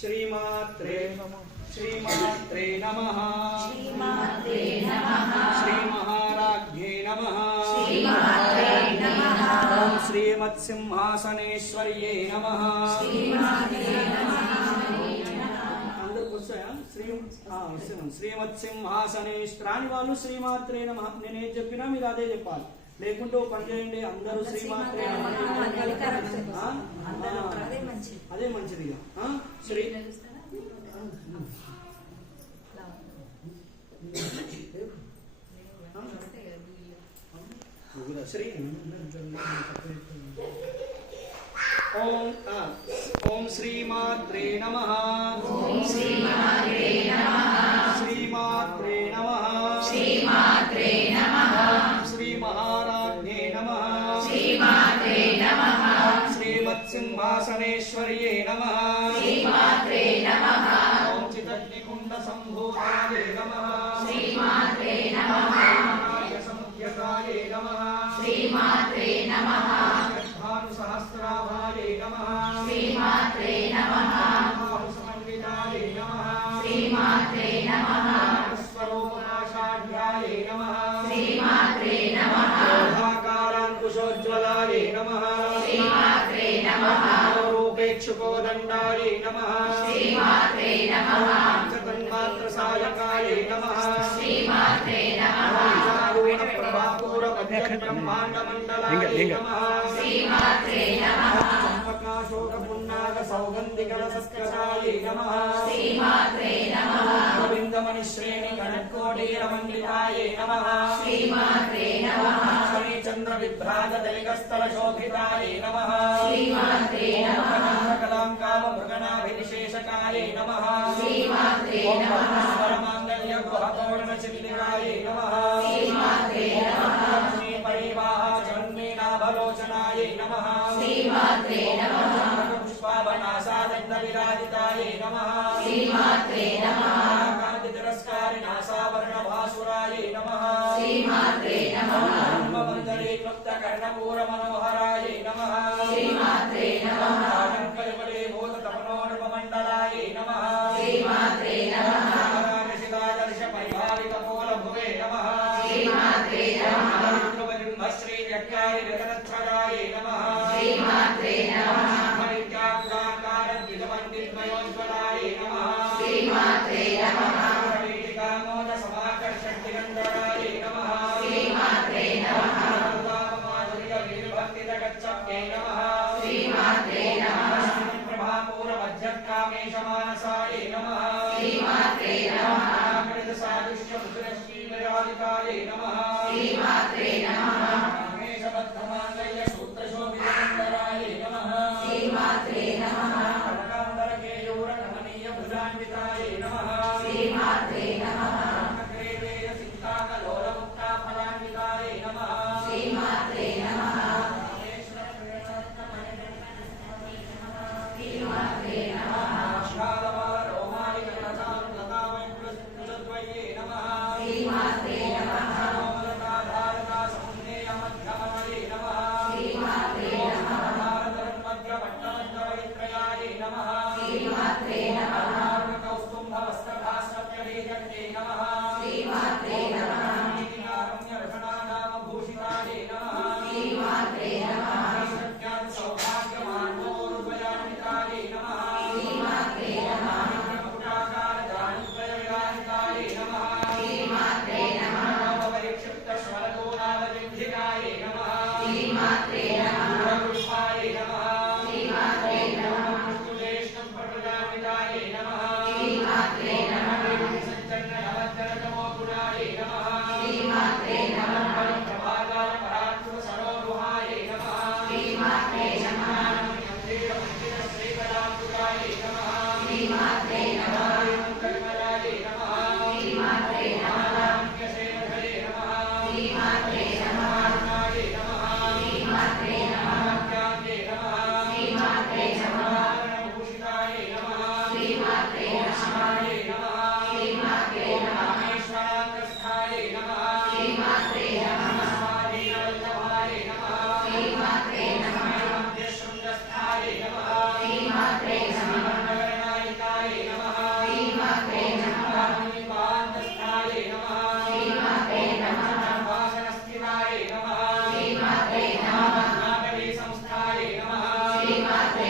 श्रीमात्रे श्रीमात्रे नमः श्रीमात्रे नमः श्रीमहाराज्ञे नमः श्रीमात्रे नमः ओम श्रीमत्सिंहासनेश्वर्यै नमः श्रीमात्रे नमः अंदर కూర్చోయా శ్రీమత్సింహాసనేశ్వరాని వాళ్ళు శ్రీమాత్రే నమః నేను ఏం చెప్పినా మీరు అదే చెప్పాలి లేకుంటే ఓ పని చేయండి అందరూ శ్రీమాత్రే నమః అదే మంచిది శ్రీ श्री ओम श्रीमात्रे नमः ओम श्रीमात्रे नमः श्रीमात्रे नमः श्रीमात्रे नमः श्रीमहाराज्ञे नमः श्रीमात्रे नमः श्रीमत्सिंहासनेश्वर्यै नमः श्रीमात्रे नमः ओम चिदग्निकुंड संभूताय नमः श्रीमात्रे नमः समुद्यकाय नमः श्रीमात्रे नमः भानुसहस्राभाय नमः श्रीमात्रे नमः समन्विताय नमः श्रीमात्रे नमः स्वरूपनाशाढ्याय नमः श्रीमात्रे नमः महाकाराङ्कुशोज्ज्वलाय नमः श्रीमात्रे नमः रूपेक्षुकोदण्डाय नमः श्रीमात्रे नमः तन्मात्रसायकाय नमः श्रीमात्रे नमः ब्रह्माण्डमण्डलाय नमः श्रीमात्रे नमः चम्पकाशोकपुन्नागसौगन्धिकलसत्कराय नमः श्रीमात्रे नमः गोविन्दमणिश्रेणिकनकोटीरमण्डिताय नमः श्रीमात्रे नमः शनिचन्द्रविभ्राजदलिकस्थलशोभिताय नमः श्रीमात्रे नमः कलाङ्कामभृगणाभिनिशेषकाय नमः श्रीमात्रे नमः स्वरमाङ्गल्यगृहतोरणचिन्तिकाय नमः श्रीमात्रे नमः परिवाहचन्मेनाभलोचनाय नमः श्रीमात्रे नमः पुष्पाभनासादण्डविराजिताय नमः श्रीमात्रे नमः कान्तितिरस्कारिणासाभरणभासुराय नमः श्रीमात्रे नमः ब्रह्ममण्डलीक्लुप्तकर्णपूरमनोहराय नमः श्रीमात्रे नमः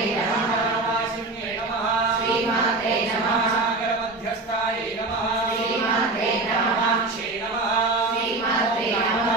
శ్రీమాత్రే నమః శ్రీమాత్రే నమః సాగర మధ్యస్థాయ నమః శ్రీమాత్రే నమః క్షే నమః శ్రీమాత్రే నమః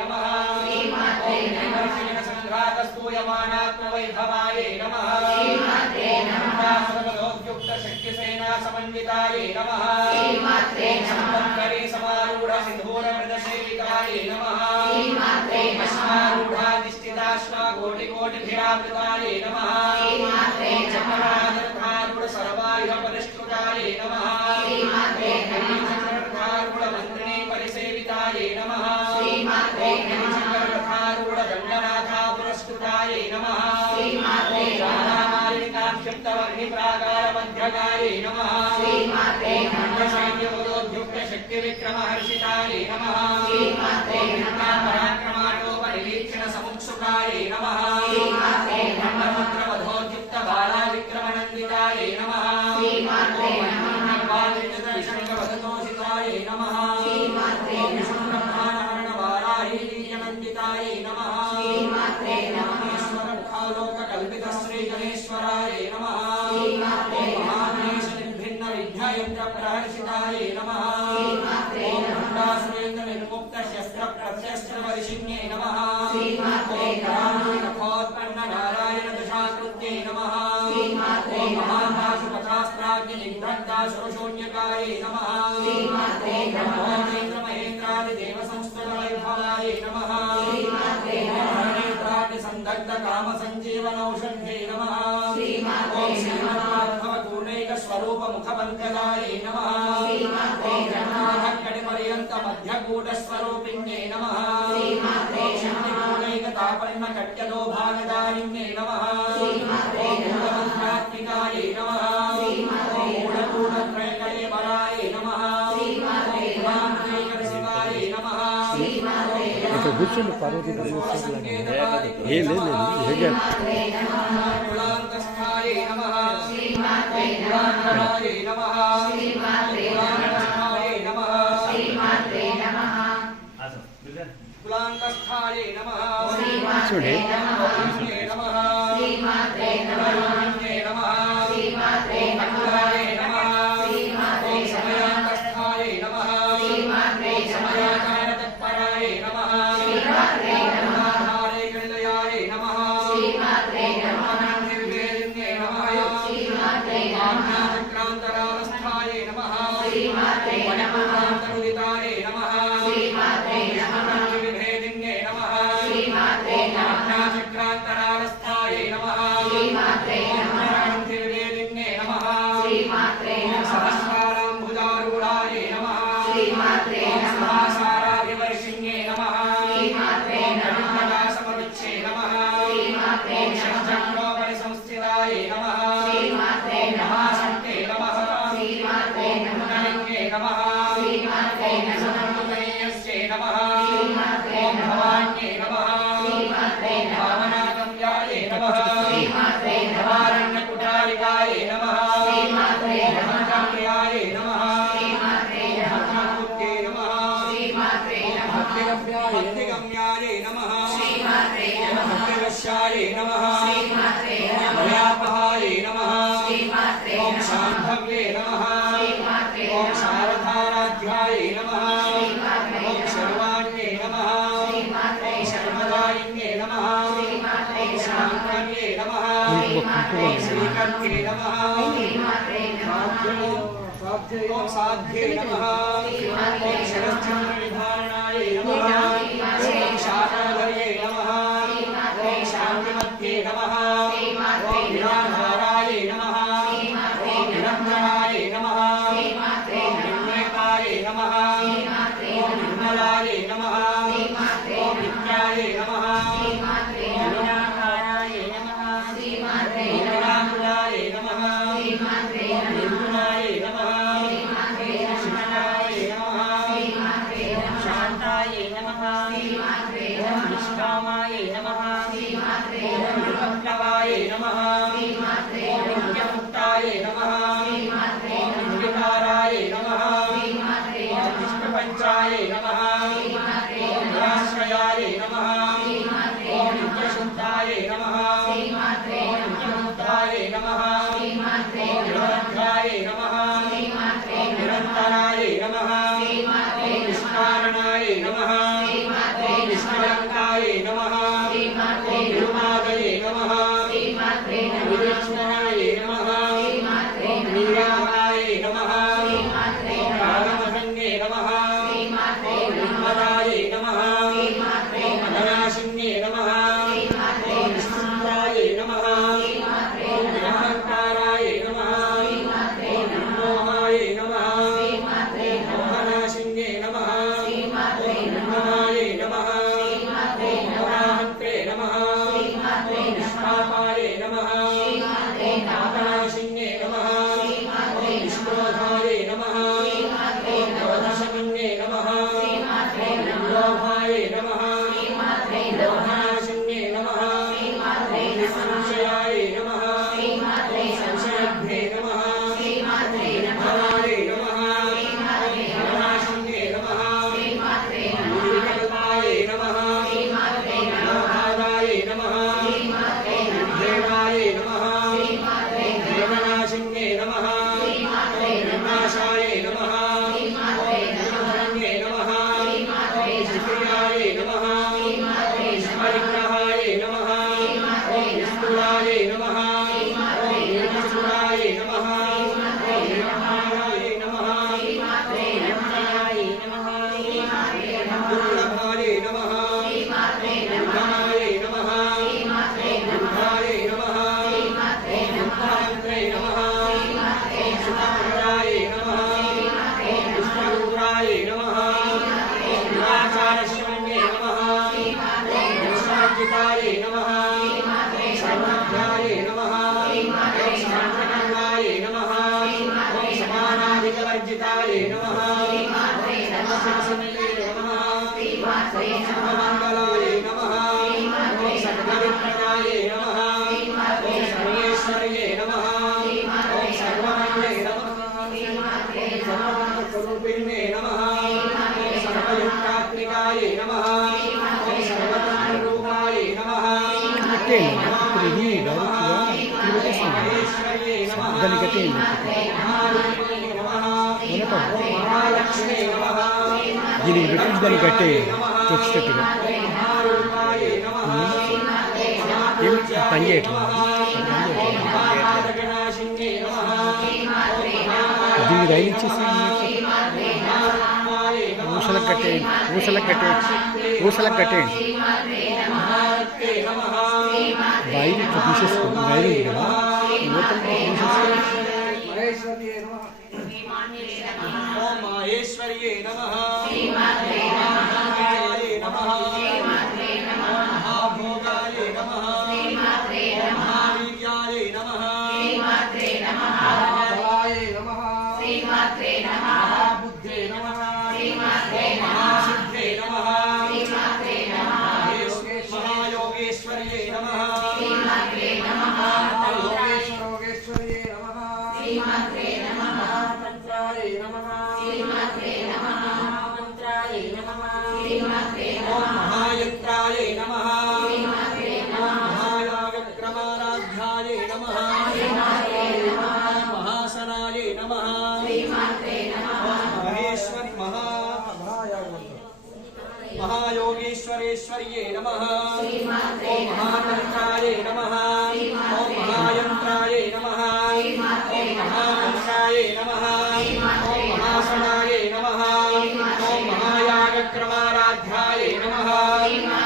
నమః శ్రీమాత్రే నమః సంఘాతస్తూయమానాత్మ వైభవాయ నమః శ్రీమాత్రే నమః సర్వలోక్యుక్త శక్తి సేనా సమన్వితాయ నమః శ్రీమాత్రే నమః సంపత్కరీ సమారూఢ సింధూర మృదసేవితాయ నమః శ్రీమాత్రే నమః అశ్వారూఢాధిష్ఠితాశ్వ కోటి కోటిభిరావృతాయ నమః శ్రీమాత్రే నమః చక్రారూఢ సర్వాయుధ పరిష్కృతాయ నమః శ్రీమాత్రే నమః చక్రారూఢ మంత్రిణీ పరిసేవితాయ నమః శ్రీమాత్రే నమః చక్రారూఢ దండనాథ పురస్కృతాయ నమః శ్రీమాత్రే నమః క్షిప్తవర్ణి ప్రాకార మధ్యగాయ నమః శ్రీమాత్రే నమః సైన్యోద్యుక్త శక్తి విక్రమ హర్షితాయ నమః శ్రీమాత్రే నమః పరాక్రమాటోపరివీక్షణ సముత్సుకాయ నమః శ్రీమాత్రే నమః మంత్రవధోద్యుక్త బాలా విక్రమనందితాయ నమః శ్రీమాత్రే నమః శంకరవధతోషితాయ నమః శ్రీమాత్రే నమః బ్రహ్మాణహరణ వారాహి నందితాయ నమః శ్రీమాత్రే నమః ముఖాలోక కల్పిత శ్రీ గణేశ్వరాయ నమః శ్రీమాత్రే మహాగణేశ నిర్భిన్న విద్యాయంత్ర ప్రహర్షితాయ నమః శ్రీమాత్రే నమః సురేంద్ర నిర్ముక్త శస్త్ర ప్రత్యస్త్ర పరిశిన్యై నమః శ్రీమాత్రే నమః నఖోత్పన్న నారాయణ దశాకృత్యై నమః శ్రీమాత్రే నమః మహాభాషుపథాస్త్రాగ్ని నిగ్ధద్దాసురశూన్యకాయ నమః శ్రీమాత్రే నమః మహేంద్ర మహేంద్రాది దేవ సంస్థల వైభవాయ నమః శ్రీమాత్రే నమః నేత్రాది సందగ్ధ కామ సంజీవనౌషధ్యై నమః శ్రీమాత్రే ఓం నమః శ్రీమన్నాథవ పూర్ణైక స్వరూప ముఖపంకజాయ నమః శ్రీమాత్రే నమః కడి పర్యంత మధ్యకూట స్వరూపిణ్యై నమః శ్రీమాత్రే నమః పూర్ణైక తాపర్ణ కట్యదో భాగదాయిన్యై నమః శ్రీమాత్రే నమః మూలమంత్రాత్మికాయ నమః శ్రీమాత్రే మూలకూటత్రయకళే బలాయ నమః శ్రీమాత్రే నమః శివాయ నమః శ్రీమాత్రే ఇక్కడ కూర్చోండి పార్వతీ పరమేశ్వరులాగా ఏం లేదు హేగా శ్రీమాత్రే నమః కులాంతస్థాయ నమః శ్రీమాత్రే నమః కులాంతరాయ నమః శ్రీమాత్రే కులాంతస్థాయ నమః శ్రీమాత్రే నమః కులాంతస్థాయ నమః శ్రీమాత్రే నమః నమః శ్రీమాత్రే నమః నమః శ్రీమాత్రే నమః శ్రీమాత్రే సమయాంతస్థాయ నమః శ్రీమాత్రే సమయాకార తత్పరాయ నమః శ్రీమాత్రే నమః హారే కళ్యాయ నమః శ్రీమాత్రే నమః నిర్వేదిన్యే నమః శ్రీమాత్రే నమః ఆజ్ఞాచక్రాంతరాवस्थాయ నమః శ్రీమాత్రే నమః పరిపూర్ణాంతరుదితాయ నమః శ్రీమాత్రే నమః విభేదిన్యే నమః శ్రీమాత్రే నమః ఆజ్ఞాచక్రాంతరాवस्थాయ నమః శ్రీమాత్రే నమః విభేదిన్యే నమః శ్రీమాత్రే నమః సహస్రారాంబుజారూఢాయ నమః శ్రీమాత్రే నమః సహస్రారాభివర్షిణ్యే నమః శ్రీమాత్రే నమః ప్రకాశమరుచ్ఛే నమః శ్రీమాత్రే నమః చక్రోపరి సంస్థితాయ నమః శ్రీమాత్రే నమః మహాశక్తే నమః శ్రీమాత్రే నమః లింగే నమః శ్రీమాత్రే నమః సమన్వయస్యే నమః శ్రీమాత్రే ఓం నమః భవాన్యే నమః శ్రీమాత్రే నమః భావనాగమ్యాయ నమః శ్రీమాత్రే నమః ధారణ్యకుటారికాయ నమః శ్రీమాత్రే నమః కామ్యాయ నమః శ్రీమాత్రే నమః మూర్తే నమః శ్రీమాత్రే నమః భక్తిగమ్యాయ నమః శ్రీమాత్రే నమః భక్తివశ్యాయ నమః శ్రీమాత్రే నమః వ్యాపహాయ నమః శ్రీమాత్రే ఓం నమః శాంభవ్యే నమః శ్రీమాత్రే ఓం నమః శారదారాధ్యాయ నమః శ్రీమాత్రే ఓం నమః శర్వాణ్యే నమః శ్రీమాత్రే ఓం శర్మదాయిన్యే నమః శ్రీమాత్రే ఓం నమః శాంభవ్యే నమః శ్రీమాత్రే శ్రీకర్తే నమః శ్రీమాత్రే నమః ఓం సాధ్యే నమః ఓం శరశ్చంద్ర విధారణాయ నమః ఓం శాకాధర్యే నమః ఓం శాంతిమత్యే నమః ఓం విరాధారాయ నమః ఓం నిరంజనాయ నమః శ్రీమాత్రే ఓం నిర్మేతాయ నమః శ్రీమాత్రే ఓం నిర్మలాయ నమః శ్రీమాత్రే ఓం నిత్యాయ నమః శ్రీమాత్రే ఓం నిరాకారాయ నమః శ్రీమాత్రే ఓం నిరాకులాయ నమః శ్రీమాత్రే నిర్గుణాయ నమః శ్రీమాత్రే శివనాయ నమః శ్రీమాత్రే శాంతాయ నమః శ్రీమాత్రే ఓం నిష్కామాయ నమః శ్రీమాత్రే ఓం నిర్మలవాయ నమః శ్రీమాత్రే नमः ओम निरवध्याय नमः ओम निरंतराय नमः ओम निष्कारणाय नमः ओम निष्कलंकाय नमः ओम निरुमादये नमः ओम निरीक्षणाय नमः ओम नीराय नमः ओम रागमभंगे नमः ओम निर्मलाय नमः ओम अधनाशिन्ये नमः ओम निष्ठुराय नमः ओम निरहंकाराय नमः ओम निर्मोहाय नमः ओम मोहनाशिन्ये नमः ओम निर्मलाय नमः ओम मोहाहन्त्रे नमः ओम निष्पापाय नमः ओम पापनाशिन्ये नमः ओम निष्क्रोधाय नमः ओम क्रोधशमन्ये नमः ओम निर्लोभाय नमः ओम लोभनाशिन्ये नमः ओम निःसंशयाय नमः ओम संशयभ्ये नमः ओम निर्भयाय नमः ओम भवनाशिन्ये नमः ओम निर्विकल्पाय नमः ओम निर्बाधाय नमः ओम निर्भेदाय नमः ओम देवनाशिन्ये नमः ओम निर्नाशाय नमः ओम निर्भरण्ये नमः ओम निष्क्रियाय नमः ओम निष्परिग्रहाय नमः ओम निष्ठुराय नमः ओम निर्मचुराय नमः ओम निर्महाय नमः ओम निर्मलाय नमः ओम दुर्लभाय नमः ओम दुर्गमाय नमः ओम दुर्गाय नमः ओम दुर्गायन्त्रे नमः ओम सुखप्रदाय नमः ओम दुष्टरूपाय नमः ओम दुराचारशमन्ये नमः ओम दुष्टार्जिताय नमः ओम सर्वज्ञाय नमः ओम सान्त्वकर्णाय नमः ओम समानाधिकवर्जिताय नमः ओम सर्वसंसमये नमः ओम सर्वमङ्गलाय नमः ओम सर्वविप्रदाय नमः ओम सर्वेश्वर्ये नमः ओम सर्वमये नमः ओम सर्वमङ्गलस्वरूपिणे नमः ओम सर्वयुक्तात्मिकाय नमः ओम सर्वतन्त्ररूपाय नमः महेश्वर्ये नमः ओम महालक्ष्मी नमः దీనికి పెట్టి దాన్ని కట్టే తెచ్చినట్టుగా महारूपाय नमः ఏం పని చేయట్లేదు महागणाशिन्ये नमः దీన్ని రైలు ఇచ్చేసి ఊసలకు కట్టేయండి ఊసలకు కట్టేయండి महारत्ते नमः వైర్ ఇట్లా తీసేసుకోండి వైర్ ఉంది కదా మొత్తం తీసేసుకోండి ओम माहेश्वर्ये नमः महाभोगाय नमः महाभोगाय नमः महावीर्याय नमः महाबलाय नमः महाबुद्धे नमः महासिद्धे नमः महायोगेश्वर्ये नमः योगेश्वरोगेश्वर्ये नमः महातन्त्राय नमः महामन्त्राय नमः ओम महायन्त्राय नमः ओम महायागक्रमाराध्याय नमः महासनाय नमः महेश्वरी महायोगेश्वरेश्वर्ये नमः ओम महातन्त्राय नमः ओम महायन्त्राय नमः ओम महामन्त्राय नमः ओम महासनाय नमः ओम महायागक्रमाराध्याय नमः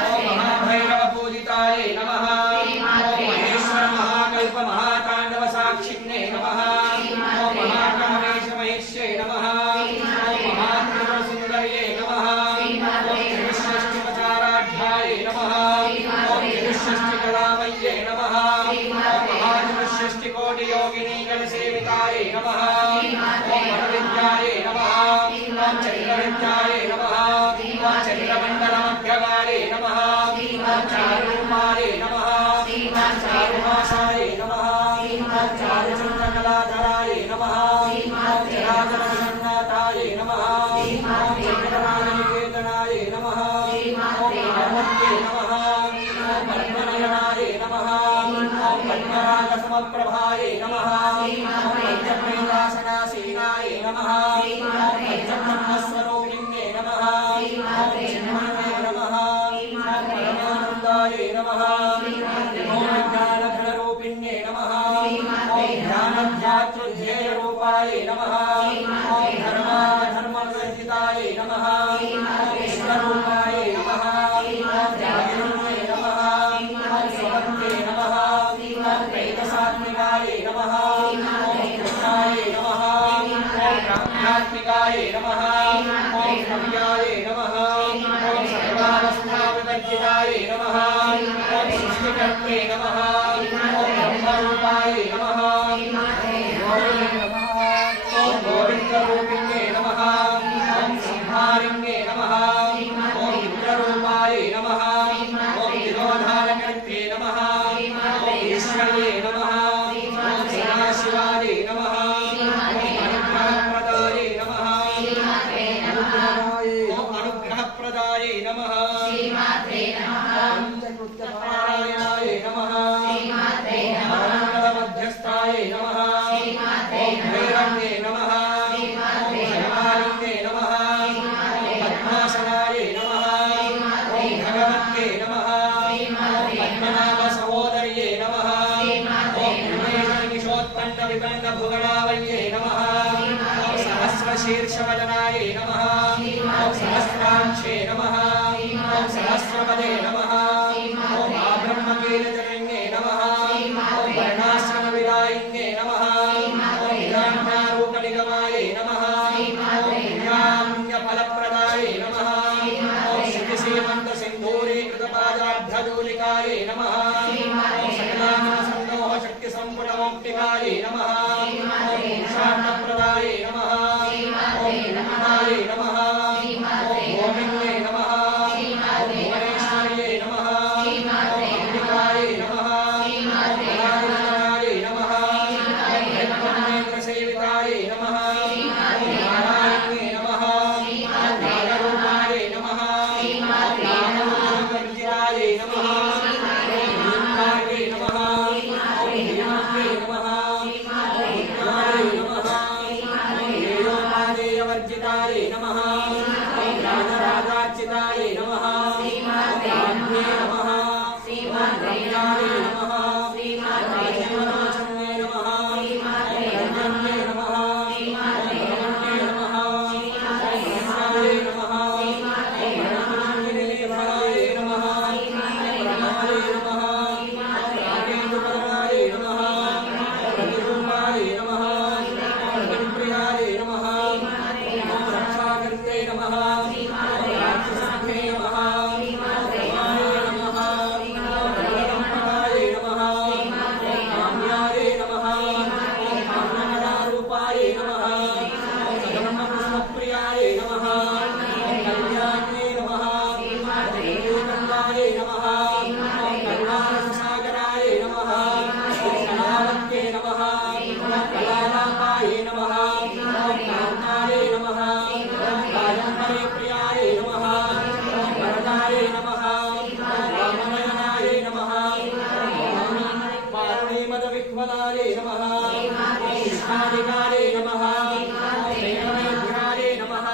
ओम महाभैरवपूजिताय नमः ओम महेश्वर महाकल्प महाताण्डव साक्षिण्ये नमः ओम महाकामेश महेश्ये नमः ओम महात्रिपुरसुन्दर्ये नमः ओम त्रिविष्णष्टिपचाराढ्याय नमः ओम त्रिविष्णष्टिकलामय्ये नमः ओम महाचतुष्षष्टिकोटियोगिनी गणसेविताय नमः ओम वरविद्याय नमः ओम चन्द्रविद्याय नमः ओम चन्द्रमण्डलमध्यगाय नमः ओम चारुरूपाय नमः ओम चारुभासाय नमः ओम चारुचन्द्रकलाधराय नमः ओम जराधरसन्नाथाय नमः ओम चन्द्रमाननिकेतनाय नमः ओम महामत्ये नमः ओम पद्मनयनाय नमः ओम पद्मरागसमप्राप्ताय प्रभाये नमः पंचप्रेतासनासीनाय नमः पंचब्रह्मस्वरूपिण्ये नमः चिन्मये नमः परमानन्दाय नमः ज्ञानघनरूपिण्ये नमः ध्यानध्यातृध्येयरूपाय नमः धर्माधर्मवर्जिताय नमः विश्वरूपाय नमः जागृते नमः स्वपत्ये नमः प्रेतसात्मिकाय नमः कृष्णाय नमः ब्राह्मणात्मिकाय नमः कव्याय नमः सर्वावस्थाविवर्जिताय नमः सृष्टिकर्त्रे नमः ब्रह्मरूपाय नमः गोविन्दरूपिण्ये नमः संहारिण्ये नमः रुद्ररूपाय नमः विरोधानकर्त्रे नमः ईश्वर्ये नमः सदाशिवाय नमः अनुग्रहप्रदाय नमः अनुग्रहप्रदाय नमः पंचकृत्यपारायणाय नमः मध्यस्थाय नमः भैरव्ये नमः शर्मालिन्ये नमः पद्मासनाय नमः भगवत्ये नमः पद्मनाभसहोदर्ये नमः विपन्नभुगणावल्ये नमः सहस्रशीर्षवदनाय नमः सहस्राक्षे नमः सहस्रपदे नमः ब्रह्मकीलजनन्ये नमः वर्णाश्रमविदायिन्ये नमः हिरण्यारूपनिगमाय नमः हिरण्यफलप्रदाय नमः श्रुतिसीमन्तसिन्धूरीकृतपादाब्धजूलिकाय नमः सकलानसन्दोह शक्तिसम्पुटमौक्तिकाय नमः शान्तप्रदाय नमः नमः नमः गोविन्दे नमः भुवनेश्वर्ये नमः अम्बिकाय नमः नारायणाय नमः ब्रह्मेन्द्रसेविताय नमः नारायणे नमः नागरूपाय नमः नामवर्जिताय नमः भीमाय नमः भीमाय नमः भूताय नमः हेयोपादेयवर्जिताय नमः राजराजार्चिताय नमः राज्ञे नमः रम्याय नमः राजीवलोचने नमः रञ्जन्ये नमः रमण्ये नमः रमणाय नमः रमणीनिलेभाय नमः रमाय नमः राजेन्द्रपदनाय नमः रविरूपाय नमः रविप्रियाय नमः रक्षाकर्ते नमः राक्षसखे नमः रमाय नमः रमणपदाय नमः काम्याय नमः काम्यकलारूपाय नमः ब्रह्मपुष्पप्रियाय नमः कल्याण्ये नमः कल्याय नमः करुणारससागराय नमः कलावत्ये नमः कलालापाय नमः कान्ताय नमः कादम्बरे प्रियाय नमः वरदाय नमः रामनयनाय नमः पारुणीमदविह्वलाय नमः कृष्णाधिकारे नमः प्रेममेघ्याय नमः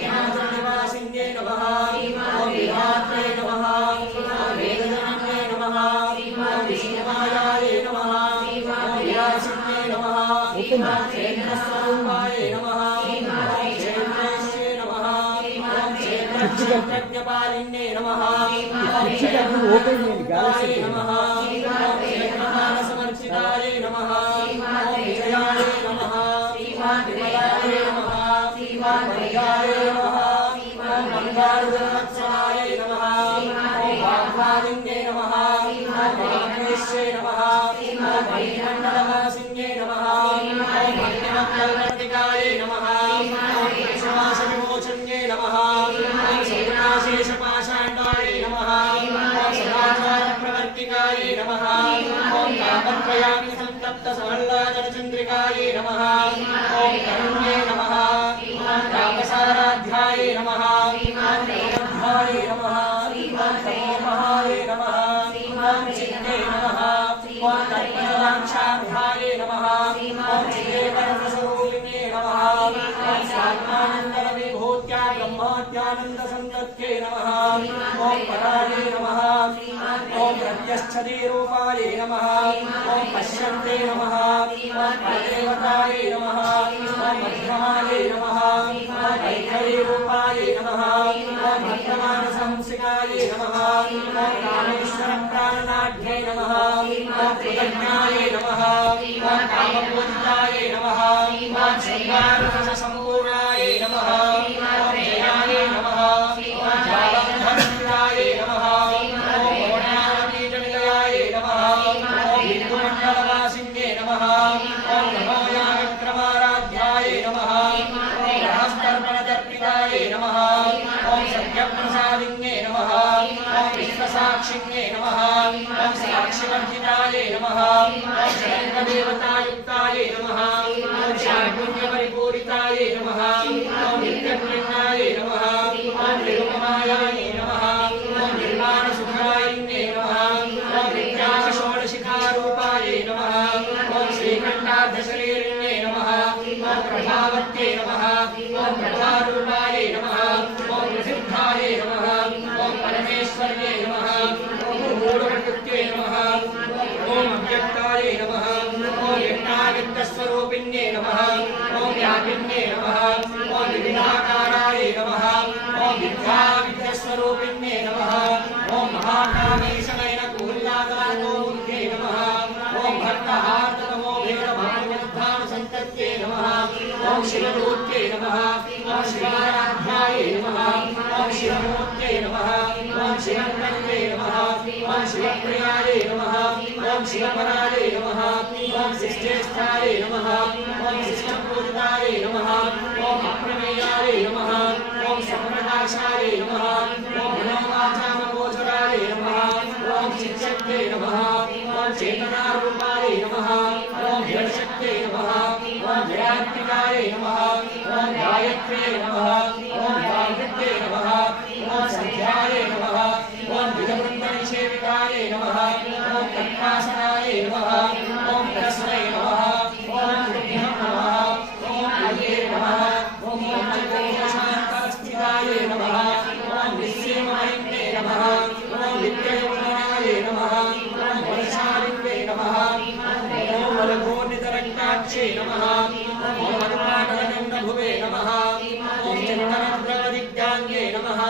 ज्ञाननिवासिन्ये नमः विधात्रे नमः वेदजनन्ये नमः विष्णुमायाय नमः विलासिन्ये नमः क्षेत्रस्वरूपाय नमः क्षेत्रेश्ये नमः क्षेत्रज्ञपालिन्ये नमः क्षेत्रपाय नमः क्षेत्रपालसमर्चिताय नमः विजयाय नमः विमलाय नमः वर्गाय नमः मंगारुजनवत्सलाय नमः वाग्वादिन्ये नमः वाग्वेश्ये नमः मणिमण्डलवासिन्ये नमः भक्तिमत्कल्पटिकाय नमः विश्वासविमोचन्ये नमः सौराशेषपाषाण्डाय नमः सदाचारप्रवर्तिकाय नमः तापत्रयामि सन्तप्तसमल्लादनचन्द्रिकाय नमः करुण्ये नमः तापसाराध्याय नमः तमोध्याय नमः तमोमहाय नमः चित्ते नमः श्रीमदाधाय नमः ओम श्रीकर्णस्वरूपिणे नमः ओम स्वात्मानंदविभूत्या ब्रह्मात्यानंद संतत्ये नमः ओम पराय नमः ओम प्रत्यक्षदीरूपाय नमः ओम पश्यन्ते नमः ओम परदेवताय नमः ओम मध्यमाय नमः ओम वैखरीरूपाय नमः ओम भद्रमानसंसिकाय नमः ओम कामेश्वर प्राणनाढ्ये नमः ओम कृतज्ञाय नमः ओम कामपूजिताय नमः ओम श्रृंगाररससम्पूर्णाय नमः ओम जयाय नमः ओम जालन्धराय नमः ओम गौणाबीजनिलयाय नमः ओम हिन्दुमण्डलवासिन्ये नमः ओम नमोयागक्रमाराध्याय नमः ओम रहस्तर्पणदर्पिताय नमः ओम सत्यप्रसादिन्ये नमः ओम विश्वसाक्षिन्ये नमः ओम साक्षिवर्जिताय नमः ओम शरणदेवतायुक्ताय नमः ओम शाण्डुल्यपरिपूरिताय नमः ओम नित्यपुण्याय नमः ओम निरुपमायाय नमः ओम निर्वाणसुखायिन्ये नमः ओम विद्याषोडशिखारूपाय नमः ओम श्रीकण्ठार्धशरीरिण्ये नमः ओम प्रभावत्ये नमः ओम प्रभारूपाय नमः ओम प्रसिद्धाय नमः ओम परमेश्वर्ये नमः ओम मूढप्रकृत्ये नमः ओम अव्यक्ताय नमः ओम व्यक्ताव्यक्तस्वरूपिण्ये नमः ओम व्यापिन्ये नमः ओम विविधाकाराय नमः ओम विद्याविद्यस्वरूपिण्ये नमः ओम महाकामेशनयनकुल्यादानोमुख्ये नमः ओम भक्तहार्दतमो भेदभावोद्धानसन्तत्ये नमः ओम शिवरूप्ये नमः ओम शिवाराध्याय नमः ओम शिवमूर्त्ये नमः ओम शिवन्नये नमः ओम शिवप्रियाय नमः ओम शिवपराय नमः ओम शिष्टेष्ठाय नमः ओम शिष्टपूजिताय नमः ओम अप्रमेयाय नमः ओम स्वप्रकाशाय नमः ओम मनोवाचामगोचराय नमः ओम चित्शक्त्यै नमः ओम चेतनारूपाय नमः ओम जडशक्त्यै नमः ओम जयात्मिकाय नमः ओम गायत्र्यै नमः ओम गायत्र्यै नमः ओम संध्याय नमः ओम विधवृन्दनिषेविताय नमः ओम कट्टासनाय नमः ओम तस्मै नमः ओम तुभ्यं नमः ओम हये नमः ओम पंचकोशान्तरस्थिताय नमः ओम निस्सीममहिम्ने नमः ओम नित्ययौवनाय नमः ओम वर्षालिङ्गे नमः ओम वलभोन्नितरक्ताक्षे नमः ओम वनमाटलगन्धभुवे नमः ओम चन्दनद्रवदिग्धाङ्गे नमः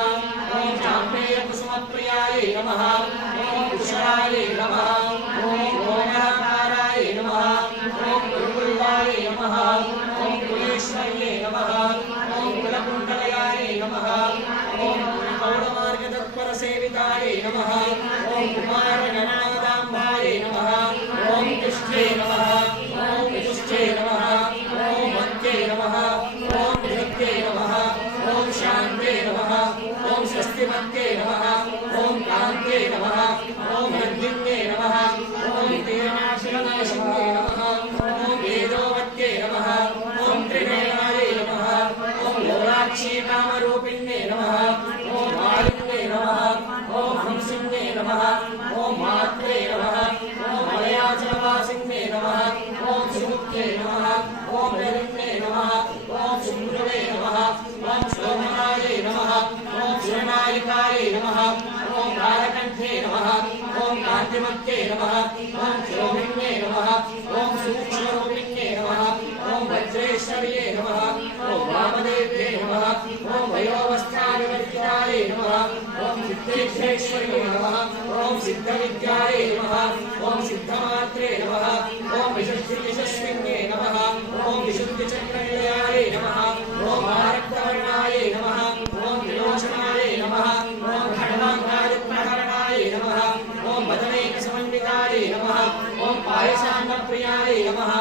ओम चाम्पेयकुसुमप्रियाय नमः ओम कुशलाय नमः ओम ओमकाराय नमः ओम कुलकुल्लाय नमः ओम कुलेश्वर्ये नमः ओम कुलकुण्डलयाय नमः ओम गौडमार्गतत्परसेविताय नमः ओम कुमारगणादाम्बाय नमः ओम तुष्टे नमः ओम तुष्टे नमः ओम मत्ये नमः ओम नित्ये नमः ओम शान्ते नमः ओम स्वस्तिमत्ये नमः ओम कान्ते नमः ओम नन्दिन्ये नमः ओम तेनाशिवनाशिन्ये नमः ओम वेदोवत्ये नमः ओम त्रिनेत्राय नमः ओम लोलाक्षीकामरूपिण्ये नमः ओम वालिन्ये नमः ओम हंसिन्ये नमः ओम मात्रे नमः ओम मलयाचलवासिन्ये नमः ओम सुमुख्ये नमः ओम नलिन्ये नमः ओम सुम्रुवे नमः ओम सोमनाय नमः ओम सुरनायिकाय नमः ओम कालकण्ठे नमः ओम कान्तिमत्ये नमः ओम शोभिन्ये नमः ओम सूक्ष्मरूपिण्ये नमः ओम वज्रेश्वर्ये नमः ओम वामदेव्ये नमः ओम वयोवस्थानिवर्तिताय नमः ओम सिद्धेश्वर्ये नमः ओम सिद्धविद्याय नमः ओम सिद्धमात्रे नमः ओम विशुद्धियशस्विन्ये नमः ओम विशुद्धिचक्रनिलयाय नमः ओम आरक्तवर्णाय नमः ओम त्रिलोचनाय नमः ओम खड्गाङ्गादिप्रहरणाय नमः ओम मदनैकसमन्विताय नमः ओम पायसान्नप्रियाय नमः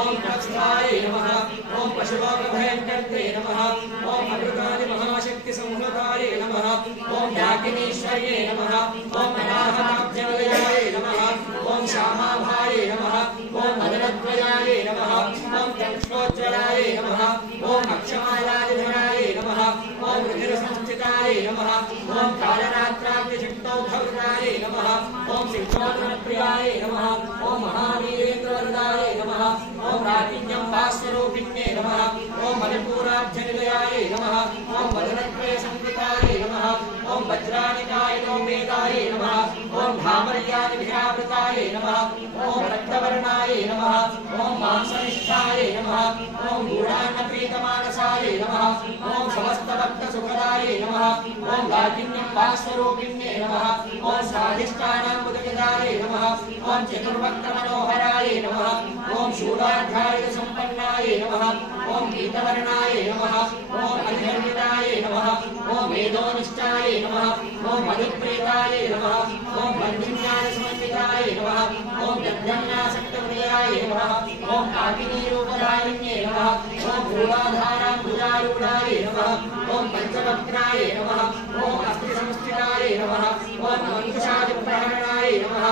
ओम कक्षाय नमः ओम पशुलोकभयङ्कर्ते नमः ओम अमृतादिमहाशक्तिसंहृताय नमः ओम याज्ञनीश्वर्ये नमः ओम अनाहताब्जनिलयाय नमः ओम श्यामाभाय नमः ओम मदनद्वयाय नमः ओम दंशोज्ज्वलाय नमः ओम अक्षमालादिधराय नमः ओम रुधिरसंस्थिताय शक्तिमयाय नमः ओम कालरात्राग्निशक्तौघवृताय नमः ओम सिंहासनप्रियाय नमः ओम महावीरेन्द्रवरदाय नमः ओम राकिन्यं भास्वरूपिण्ये नमः ओम मणिपूराब्जनिलयाय नमः ओम वदनत्रयसंकृताय नमः ओम वज्रानिकाय वेदाय नमः ओम धामर्यादिभिरावृताय नमः ओम रक्तवर्णाय नमः ओम मांसनिष्ठाय नमः ओम गूढान्नप्रीतमानसाय नमः ओम समस्तभक्तसुखदाय नमः ओम लाकिन्यं भास्वरूपिण्ये नमः ओम स्वाधिष्ठानामुदगिताय नमः ओम चतुर्भक्तमनोहराय नमः ओम शूलाध्यायुधसम्पन्नाय नमः ओम गीतवर्णाय नमः ओम अधिगर्भिताय नमः ओम वेदोनिष्ठाय नमः ओम मधुप्रीताय नमः ओम बन्धुज्ञानसमन्विताय नमः ओम दग्धन्यासक्तप्रियाय नमः ओम काकिनीरूपधारिण्ये नमः ओम मूलाधाराम्बुजारूढाय नमः ओम पंचवक्त्राय नमः ओम अस्थिसंस्थिताय नमः ओम अंकुशादिप्रहरणाय नमः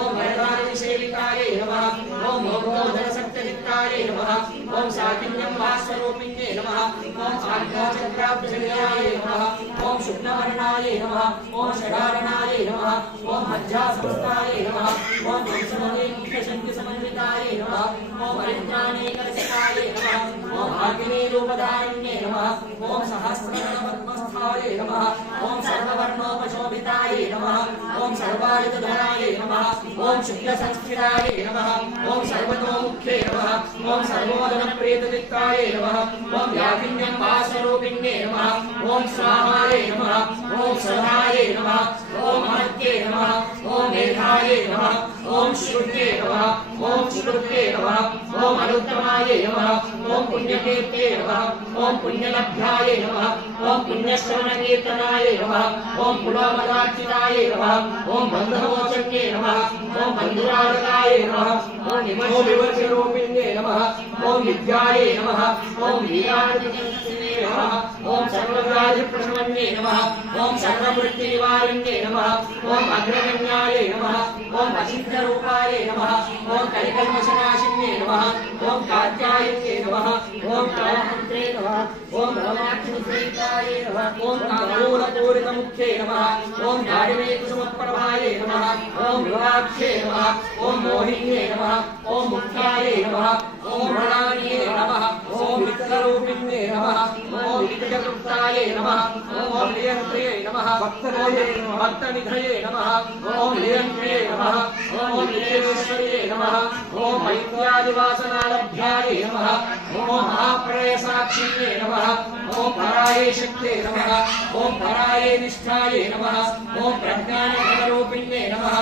ओम वरदानसेविताय नमः ओम मोक्षोदरसत्यजित्ताय नमः ओम साकिन्यं भास्वरूपिण्ये नमः ओम आज्ञाचक्राब्जनिलयाय नमः ओम शुक्लवर्णाय नमः ओम षडारणाय नमः ओम मध्यासंस्थाय नमः ओम वंशमणिमुख्यशक्तिसमन्विताय नमः ओम हरिद्राणेकरसिकाय नमः ओम आग्नेयरूपधारिण्ये नमः ओम सहस्रगणपद्मस्थाय नमः ओम सर्ववर्णोपशोभिताय नमः ओम सर्वायुधधराय नमः ओम शुक्लसंस्थिताय नमः ओम सर्वतोमुख्ये नमः ओम सर्वोदनप्रीतचित्ताय नमः ओम याकिन्यं भास्वरूपिण्ये नमः ओम स्वाहाय नमः ओम सदाय नमः ओम अमर्त्ये नमः ओम मेधाय नमः ओम श्रुत्ये नमः ओम श्रुत्ये नमः ओम अनुत्तमाय नमः ओम पुण्यकीर्त्ये नमः ओम पुण्यलभ्याय नमः ओम पुण्यश्रवणकीर्तनाय नमः ओम पुलोमदार्चिताय नमः ओम बन्धमोचन्ये नमः ओम बन्धुरागताय नमः ओम विवर्षरूपिण्ये नमः ओम विद्याय नमः ओम वीरादित्ये नमः ओम सर्वव्याधिप्रशमन्ये नमः ओम सर्ववृत्तिनिवारिण्ये नमः ओम अग्रगण्याय नमः ओम असिद्धरूपाय नमः ओम कलिकल्मषनाशिन्ये नमः ओम कात्यायन्ये नमः ओम कामहन्त्रे नमः ओम रमाक्षिसहिताय नमः ओम कामूलपूरितमुख्ये नमः ओम गाढिमेकुसुमप्रभाय नमः ओम विवाक्षे नमः ओम मोहिन्ये नमः ओम मुख्याय नमः ओम प्रणान्ये नमः ओम वित्तरूपिण्ये नमः ओम विद्यगुप्ताय नमः ओम नियन्त्रिये नमः भक्तनिधये नमः ओम नियन्त्रिये नमः ओम निलेश्वर्ये नमः ओम मैत्यादिवासनालभ्याय नमः ओम महाप्रलयसाक्षिण्ये नमः ओम पराये शक्ते नमः ओम पराये निष्ठाय नमः ओम प्रज्ञानरूपिण्ये नमः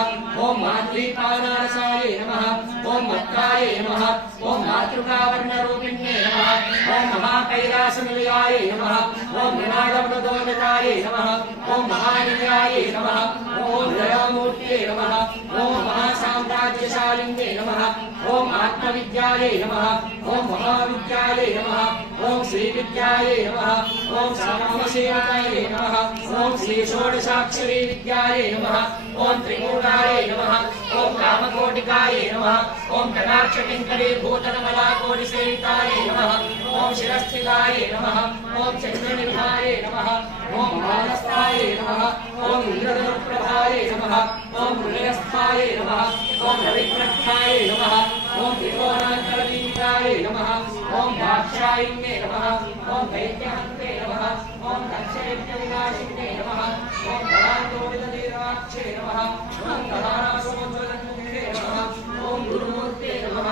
ओम मातृपानारसाय नमः ओम मत्ताय नमः ओम मातृकावर्णरूपिण्ये नमः ओम महाकैलासनिलयाय नमः ओम मृणालवृदोदकाय नमः ओम महानिलयाय नमः ओम दयामूर्त्ये नमः ओम महासाम्राज्यशालिन्ये नमः ओम आत्मविद्याय नमः ओम महाविद्याय नमः ओम श्रीविद्याय नमः ओम सामसेवाय नमः ओम श्रीषोडशाक्षरी विद्याय नमः ओम त्रिकूटाय नमः ओम कामकोटिकाय नमः ओम कटाक्षकिङ्करी भूतकमलाकोटिसेविताय नमः ओम शिरस्थिताय नमः ओम चन्द्रनिभाय नमः ओम मानस्थाय नमः ओम इन्द्रधनुप्रभाय नमः ओम हृदयस्थाय नमः ओम रविप्रस्थाय नमः ओम त्रिकोणान्तरलिङ्गाय नमः ओम दाक्षायिण्ये नमः ओम दैत्यहन्ते नमः ओम दक्षयज्ञविनाशिन्ये नमः ओम दलान्तोडितनीराक्षे नमः ओम दलारासोज्ज्वलन्मुखे नमः ओम गुरुमूर्ते नमः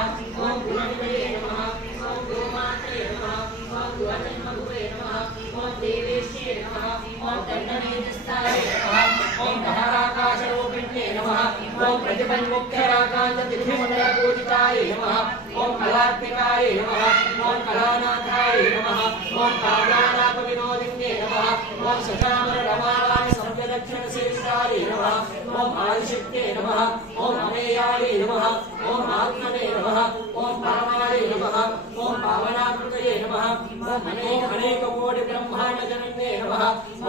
ओम गुरुनिलये नमः ओम गुरुमात्रे नमः ओम गुरुजन्मगुरे नमः ओम देवेश्ये नमः ओम दण्डनेत्रस्थाय नमः ओम महाराकाशरूपिण्ये नमः ओम प्रतिपन्मुख्यराकान्ततिथिमण्डलपूजिताय नमः ओम कलात्मिकाय नमः ओम कलानाथाय नमः ओम काव्यालापविनोदिन्ये नमः ओम सचामररमाणाय संव्यदक्षिणसेविताय नमः ओम आदिशक्त्ये नमः ओम अमेयाय नमः ओम आत्मने नमः ओम परमाय नमः ओम पावनाकृतये नमः ओम अनेककोटिब्रह्माण्डजनन्ये नमः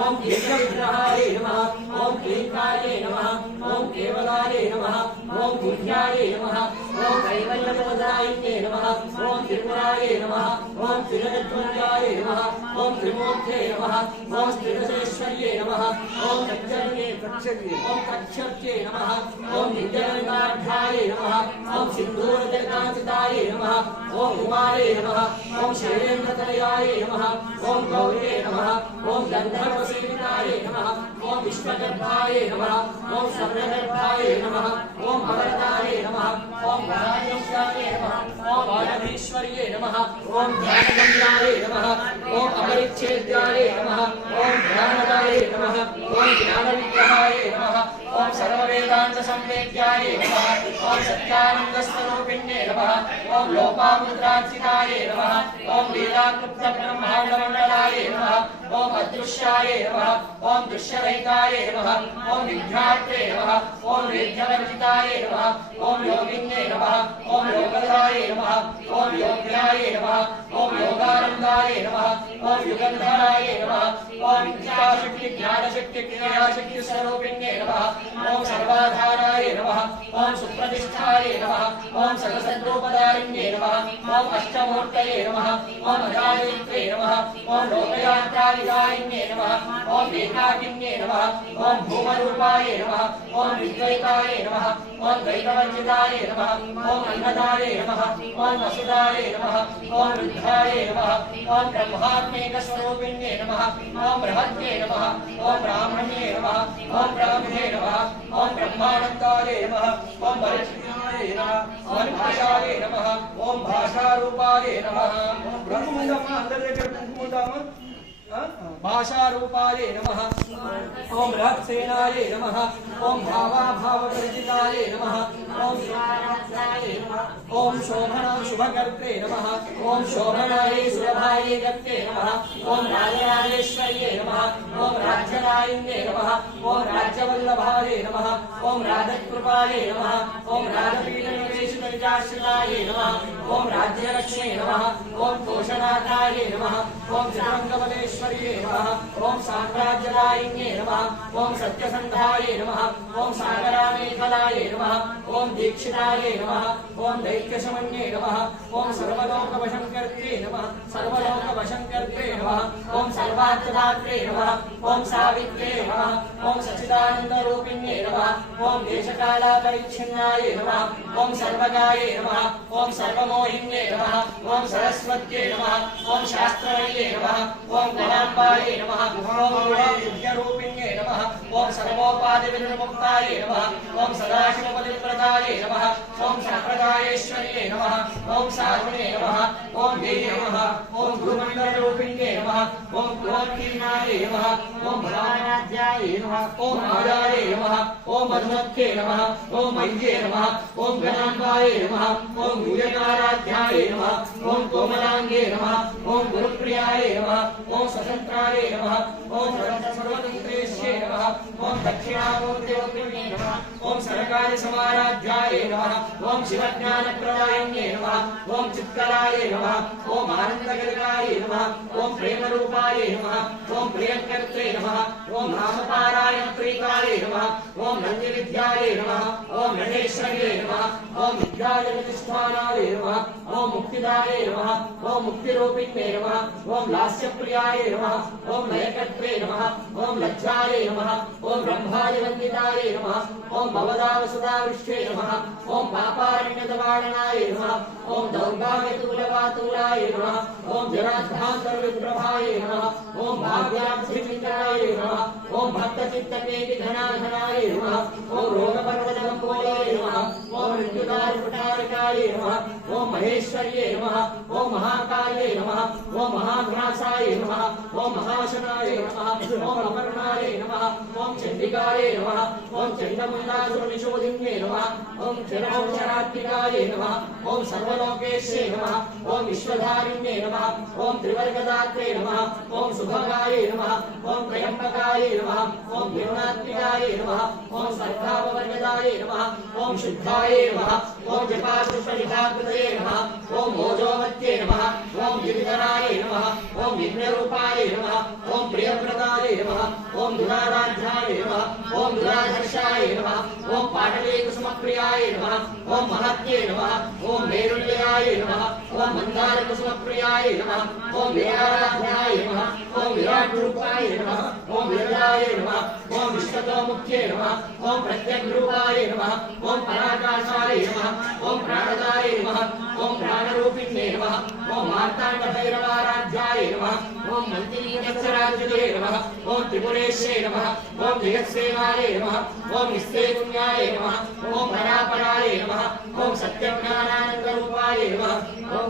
ओम दीर्घविग्रहाय नमः ओम क्लीङ्कार्ये नमः ओम केवलाय नमः ओम गुह्याय नमः ओम कैवल्यप्रदाय त्रिलोकदायिने नमः ओम त्रिपुराय नमः ओम त्रिजगद्वन्द्याय नमः ओम त्रिमूर्ते नमः ओम त्रिदशेश्वर्ये नमः ओम तक्षर्ये ओम तक्षर्ये नमः ओम नित्यगन्धाढ्याय नमः ओम सिन्दूरजटाचिताय नमः ओम उमाये नमः ओम शैलेन्द्रतनयाय नमः ओम गौरे नमः ओम गन्धर्वसेविताय नमः ओम विश्वगर्भाय नमः ओम सर्वगर्भाय नमः ओम अवरदाय नमः ओम वराह्येश्वर्ये नमः ओम वागधीश्वर्ये नमः ओम ध्यानगम्याय नमः ओम अपरिच्छेद्याय नमः ओम ध्यानदाय नमः ओम ज्ञानविग्रहाय नमः ओम सर्ववेदांत संवेद्याय नमः ओम सत्यानन्दस्वरूपिण्ये नमः ओम लोपामुद्रार्चिताय नमः ओम लीलाकृप्त ब्रह्माण्डमण्डलाय नमः ओम अदृश्याय नमः ओम दृश्यरहिताय नमः ओम विघ्नात्रे नमः ओम वेद्यवर्जिताय नमः ओम योगिन्ये नमः ओम योगधाय नमः ओम योग्याय नमः ओम योगानन्दाय नमः ओम युगन्धराय नमः ओम विद्याशक्ति ज्ञानशक्ति क्रियाशक्ति स्वरूपिण्ये नमः ओम सर्वाधाराय नमः ओम सुप्रतिष्ठाय नमः ओम सकलसद्रूपधारिण्ये नमः ओम अष्टमूर्तये नमः ओम अजायित्रे नमः ओम लोकयात्रादिदायिन्ये नमः ओम एकाकिन्ये नमः ओम भूमरूपाय नमः ओम विद्वैताय नमः ओम द्वैतवर्जिताय नमः ओम अन्नदाय नमः ओम वसुदाय नमः ओम रुद्राय नमः ओम ब्रह्मात्मेकस्वरूपिण्ये नमः ओम बृहत्ये नमः ओम ब्राह्मणे नमः ओम ब्राह्मणे नमः ओम ब्रह्मानन्दाय नमः ओम वरिष्ठाय नमः ओम भाषाय नमः ओम भाषारूपाय नमः भाषारूपाय नमः ओम बृहत्सेनाय नमः ओम भावाभाववर्जिताय नमः ओम ओम शोभना शुभकर्त्रे नमः ओम शोभनाय सुलभाय गत्ये नमः ओम राजराजेश्वर्ये नमः ओम राज्यरायिन्ये नमः ओम राज्यवल्लभाय नमः ओम राजकृपाय नमः ओम राजपीठनिवेशितविजाश्रिताय नमः ओम राज्यलक्ष्मे नमः ओम पोषणार्थाय नमः ओम चतुरङ्गबलेश्वर्ये नमः ओम साम्राज्यदायिन्ये नमः ओम सत्यसन्धाय नमः ओम सागरामेखलाय नमः ओम दीक्षिताय नमः ओम दैत्यशमन्ये नमः ओम सर्वलोकवशङ्कर्त्रे नमः सर्वलोकवशङ्कर्त्रे नमः ओम सर्वार्थदात्रे नमः ओम सावित्रे नमः ओम सच्चिदानन्दरूपिण्ये नमः ओम देशकालापरिच्छिन्नाय नमः ओम सर्वगाय नमः ओम सर्वमोहिन्ये नमः ओम सरस्वत्यै नमः ओम शास्त्रवर्ये नमः ओम गुणाम्बाय नमः ओम गुणारूपिण्ये नमः ओम सर्वोपाधिविनिर्मुक्ताय नमः ओम सदाशिवपतिप्रदाय नमः ओम सम्प्रदायेश्वर्ये नमः ओम साधुने नमः ओम देवे नमः ओम गुरुमण्डलरूपिण्ये नमः ओम गुरोत्कीर्णाय नमः ओम भवानाध्याय नमः ओम मायाय नमः ओम मधुमत्ये नमः ओम मय्ये नमः ओम गणाम्बाय नमः ओम गुरुनाराध्याय नमः ओम कोमलांगे नमः ओम गुरुप्रियाय नमः ओम स्वतन्त्राय नमः ओम सर्वतन्त्रेश्ये नमः ओम दक्षिणामूर्तिरूपिण्ये नमः ओम सरकार्यसमाराध्याय नमः ओम शिवज्ञानप्रदायिन्ये नमः ओम चित्कलाय नमः ओम आनन्दगलिकाय नमः ओम प्रेमरूपाय नमः ओम प्रियङ्कर्त्रे नमः ओम नामपारायणप्रीताय नमः ओम नन्दिविद्याय नमः ओम नटेश्वर्ये नमः ओम विद्याजगतिष्ठानाय नमः ओम मुक्तिदाय नमः ओम मुक्तिरूपिण्ये नमः ओम लास्यप्रियाय नमः ओम लयकर्त्रे नमः ओम लज्जाय नमः ओम ब्रह्मादिवन्दिताय नमः ओम भवदावसुधावृष्टे नमः ओम पापारण्यतवाडनाय नमः ओम दौर्भाग्यतूलवातूलाय नमः ओम जनाध्यान्तरविप्रभाय नमः ओम भाग्याब्धिचिन्तनाय नमः ओम भक्तचित्तकेतिघनाघनाय नमः ओम रोगपर्वतकम्पोलाय नमः ओम मृत्युदारुपटारिकाय नमः ओम महेश्वर्ये नमः ओम महाकाये नमः ओम महाघ्रासाय नमः ओम महाशनाय नमः ओम अपर्णाय नमः ओम चण्डिकाय नमः ओम चण्डमुण्डासुरनिशोधिन्ये नमः ओम चरमोक्षरात्मिकाय नमः ओम सर्वलोकेश्ये नमः ओम विश्वधारिण्ये नमः ओम त्रिवर्गदात्रे नमः ओम सुभगाय नमः ओम त्रयम्बकाय नमः ओम भिन्नात्मिकाय नमः ओम सर्गापवर्गदाय नमः ओम शुद्धाय नमः ओम जपापुष्पनिधाकृतये नमः ओम ओजोमत्ये नमः ओम गिरिधराय नमः ओम यज्ञरूपाय नमः ओम प्रियव्रताय नमः ओम दुराराध्याय नमः ओम दुराधर्षाय नमः ओम पाटलीकुसुमप्रियाय नमः ओम महत्ये नमः ओम नैरुल्याय नमः ओम मन्दारकुसुमप्रियाय नमः ओम वीराराध्याय नमः ओम विराट्रूपाय नमः ओम विरलाय नमः ओम विश्वतोमुख्ये नमः ओम प्रत्यग्रूपाय नमः ओम पराकाशाय नमः ओम प्राणदाय नमः ओम प्राणरूपिण्ये नमः ओम मार्ताण्डभैरवाराध्याय नमः ओम मन्त्रीयक्षराजये नमः ओम त्रिपुरेश्ये नमः ओम जगत्सेवाय नमः ओम निस्तेपुण्याय नमः ओम परापराय नमः ओम सत्यज्ञानानन्दरूपाय नमः ओम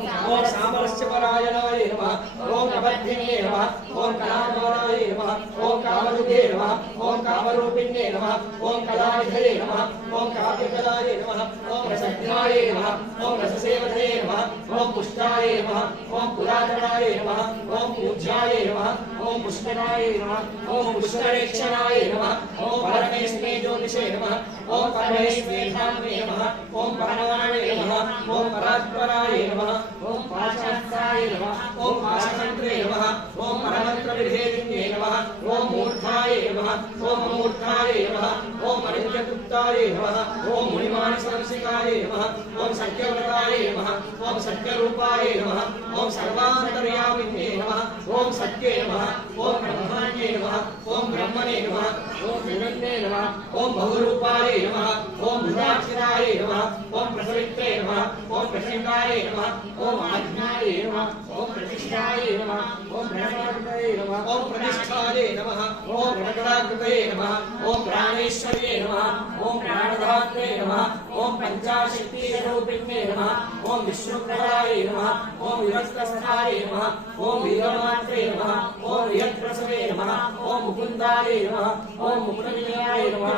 सामरस्यपरायणाय नमः ओम अबद्धिने नमः ओम कलामानाय नमः ओम कामरूपे नमः ओम कामरूपिण्ये नमः ओम कलानिधये नमः ओम काव्यकलाय नमः ओम रसज्ञाय नमः ओम रससेवधये नमः ओम पुष्टाय नमः ओम पुरातनाय नमः ओम पूज्याय नमः ओम पुष्कराय नमः ओम पुष्करेक्षणाय नमः ओम परमेश्वरे ज्योतिषे नमः ओम परमेश्वरे धाम्ने नमः ओम परमाणवे नमः ओम परात्पराय नमः ओम पाशास्त्राय नमः ओम पाशतन्त्रे नमः ओम परमन्त्रविभेदिन्ये नमः ओम मूर्धाय नमः ओम अमूर्धाय नमः ओम अनित्यगुप्ताय नमः ओम मुनिमानसंसिकाय नमः ओम सत्यव्रताय नमः ओम सत्यरूपाय नमः ओम सर्वान्तर्यामिने नमः ओम सत्ये नमः ओम ब्रह्माण्ये नमः ओम ब्रह्मणे नमः ओम हिरण्ये नमः ओम बहुरूपाय नमः ओम भुजाक्षराय नमः ओम प्रसवित्रे नमः ओम प्रचण्डाय नमः ओम आज्ञाय नमः ओम प्रतिष्ठाय नमः ओम प्रणवाकृतये नमः ओम प्रतिष्ठाय नमः ओम प्रणकराकृतये नमः ओम प्राणेश्वर्ये नमः ओम प्राणधात्रे नमः ओम पंचाशक्तिरूपिण्ये नमः ओम विष्णुप्रदाय नमः ओम विवस्त्रस्थाय नमः ओम वीरमात्रे नमः ओम विहत्प्रसवे नमः ओम मुकुन्दाय नमः ओम मुकुन्दयाय नमः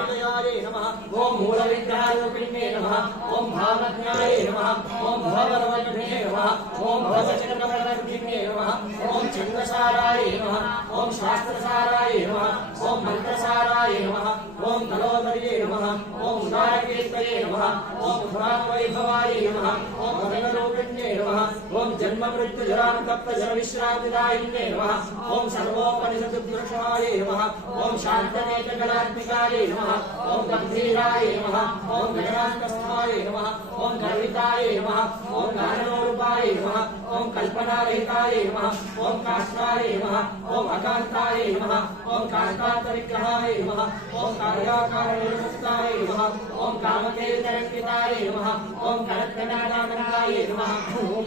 ओम मूलविग्रहरूपिण्ये नमः ओम भावज्ञाय नमः ओम भवरवज्ञे नमः ओम भवचक्रवर्धिन्ये नमः ओम चन्द्रसाराय नमः ओम शास्त्रसाराय नमः ओम मन्त्रसाराय नमः ओम तलोदर्ये नमः ओम उदारकेतये नमः ओम उदारवैभवाय नमः ओम भगनरूपिण्ये नमः ओम जन्ममृत्युजरान्तप्तजलविश्रान्तिदायिन्ये नमः ओम सर्वोपनिषदुर्दर्शनाय नमः ओम शान्तनेत्रकलात्मिकाय नमः ओम गम्भीराय नमः ओम गगनान्तस्थाय नमः ओम गर्विताय नमः ओम ज्ञानरूपाय नमः ओम कल्पनारहिताय नमः ओम काष्ठाय नमः ओम अकान्ताय नमः ओम कान्तान्तविग्रहाय नमः ओम कार्याकारनिर्मुक्ताय नमः ओम कामकेतरङ्किताय नमः ओम कनत्कनादानन्दाय नमः ओम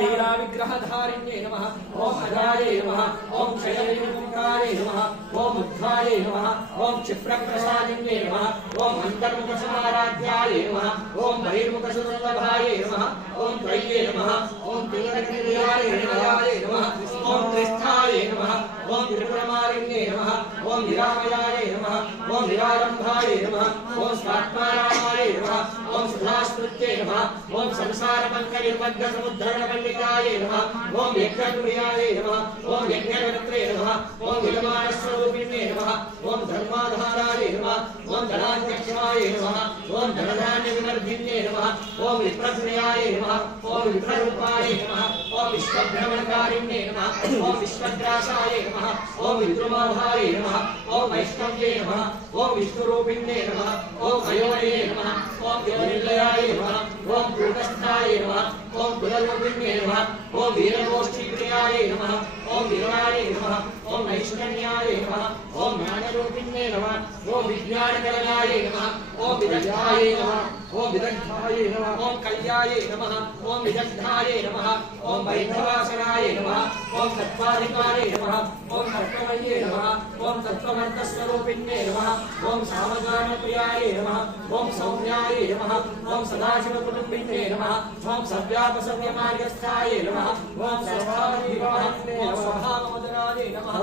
लीलाविग्रहधारिण्ये नमः ओम अजाय नमः ओम क्षयविमुक्ताय नमः ओम उद्धाय नमः ओम क्षिप्रप्रसादिन्ये नमः ओम अन्तर्मुखसमाराध्याय नमः ओम बहिर्मुखसुदुर्लभाय नमः ओम त्रय्ये नमः ओम तीर्थक्रियाय नमः ओम त्रिस्थाय नमः ओम त्रिपुरमालिन्ये नमः ओम निरामयाय नमः ओम निरारम्भाय नमः ओम स्वात्मारामाय नमः ओम सुधास्तुत्ये नमः ओम संसारपङ्कनिर्मग्नसमुद्धरणपण्डिताय नमः ओम यज्ञप्रियाय नमः ओम यज्ञकर्त्रे नमः ओम विलमानस्वरूपिणे नमः ओम धर्माधाराय नमः ओम धनाध्यक्षाय नमः ओम धनधान्यविवर्धिन्ये नमः ओम विप्रप्रियाय नमः ओम विप्ररूपाय नमः ओम विश्वभ्रमणकारिण्ये नमः ओम विश्वग्रासाय नमः ओम विद्रुमाधाय नमः ओम वैष्णव्ये नमः ओम विष्णुरूपिण्ये नमः ओम अयोनये नमः ओम योनिलयाय नमः ओम कूटस्थाय नमः ओम कुलरूपिण्ये नमः ओम वीरगोष्ठीप्रियाय नमः ओम वीराय नमः ओम नैष्कर्ण्याय नमः ओम ज्ञानरूपिण्ये नमः ओम विज्ञानकरणाय नमः ओम विदग्धाय नमः ओम विदग्धाय नमः ओम कल्याय नमः ओम विदग्धाय नमः ओम वैभवासनाय नमः ओम तत्त्वाधिकारे नमः ओम तत्त्वमये नमः ओम तत्त्वमन्तस्वरूपिण्ये नमः ओम सामगानप्रियाय नमः ओम सौम्याय नमः ओम सदाशिवकुटुम्बिन्ये नमः ओम सव्यापसव्यमार्गस्थाय नमः ओम स्वभावमदनाय नमः